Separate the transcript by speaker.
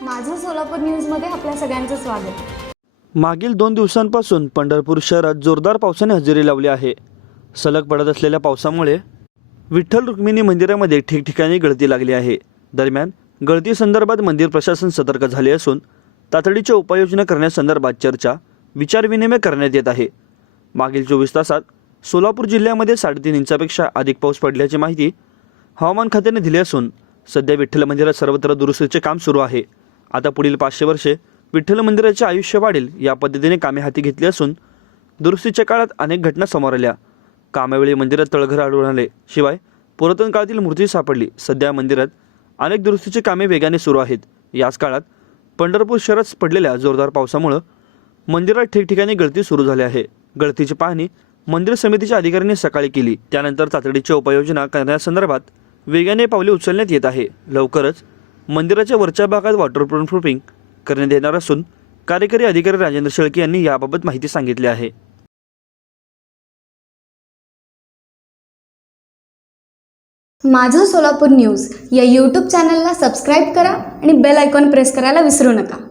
Speaker 1: सोलापूर न्यूजमध्ये आपल्या सगळ्यांचं स्वागत.
Speaker 2: मागील दोन दिवसांपासून पंढरपूर शहरात जोरदार पावसाने हजेरी लावली आहे. सलग पडत असलेल्या पावसामुळे विठ्ठल रुक्मिणी मंदिरामध्ये ठिकठिकाणी गळती लागली आहे. दरम्यान गळती संदर्भात मंदिर प्रशासन सतर्क झाले असून तातडीच्या उपाययोजना करण्यासंदर्भात चर्चा विचारविनिमय करण्यात येत आहे. मागील चोवीस तासात सोलापूर जिल्ह्यामध्ये साडेतीन इंचापेक्षा अधिक पाऊस पडल्याची माहिती हवामान खात्याने दिली असून सध्या विठ्ठल मंदिरात सर्वत्र दुरुस्तीचे काम सुरू आहे. आता पुढील पाचशे वर्षे विठ्ठल मंदिराचे आयुष्य वाढेल या पद्धतीने कामे हाती घेतली असून दुरुस्तीच्या काळात अनेक घटना समोर आल्या. कामावेळी मंदिरात तळघर आढळून आले. शिवाय पुरातन काळातील मूर्ती सापडली. सध्या मंदिरात अनेक दुरुस्तीची कामे वेगाने सुरू आहेत. याच काळात पंढरपूर शहरात पडलेल्या जोरदार पावसामुळं मंदिरात ठिकठिकाणी गळती सुरू झाली आहे. गळतीची पाहणी मंदिर समितीच्या अधिकाऱ्यांनी सकाळी केली. त्यानंतर तातडीच्या उपाययोजना करण्यासंदर्भात वेगाने पावले उचलण्यात येत आहे. लवकरच मंदिराच्या वरच्या भागात वॉटर प्रूफिंग करण्यात येणार असून कार्यकारी अधिकारी राजेंद्र शेळके यांनी याबाबत माहिती सांगितली आहे.
Speaker 1: माझं सोलापूर न्यूज या यूट्यूब चॅनलला सबस्क्राईब करा आणि बेल आयकॉन प्रेस करायला विसरू नका.